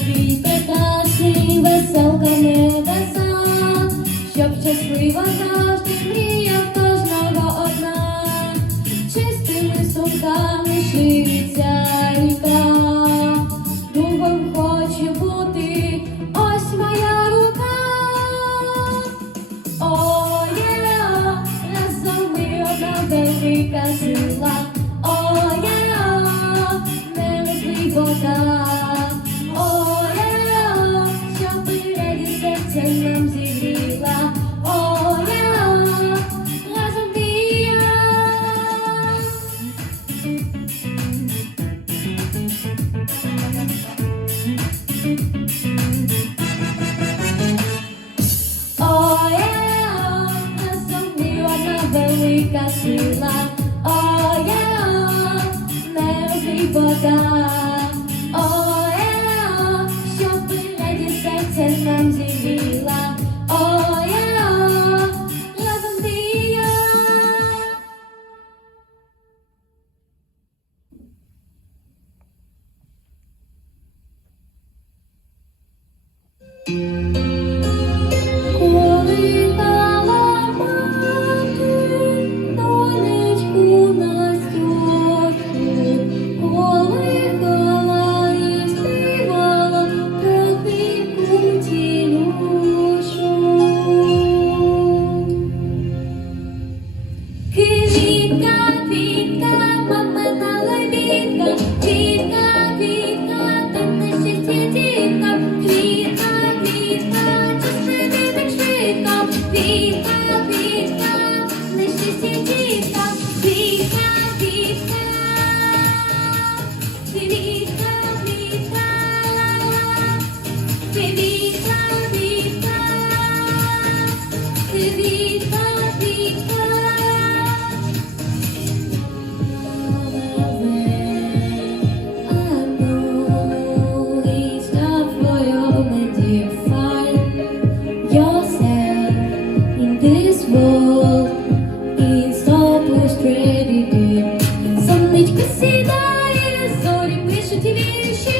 прекрасний, прекрасний, веселка небеса, щоб щаслива. велика сила, о я, не вода. Baby eşit bir şey.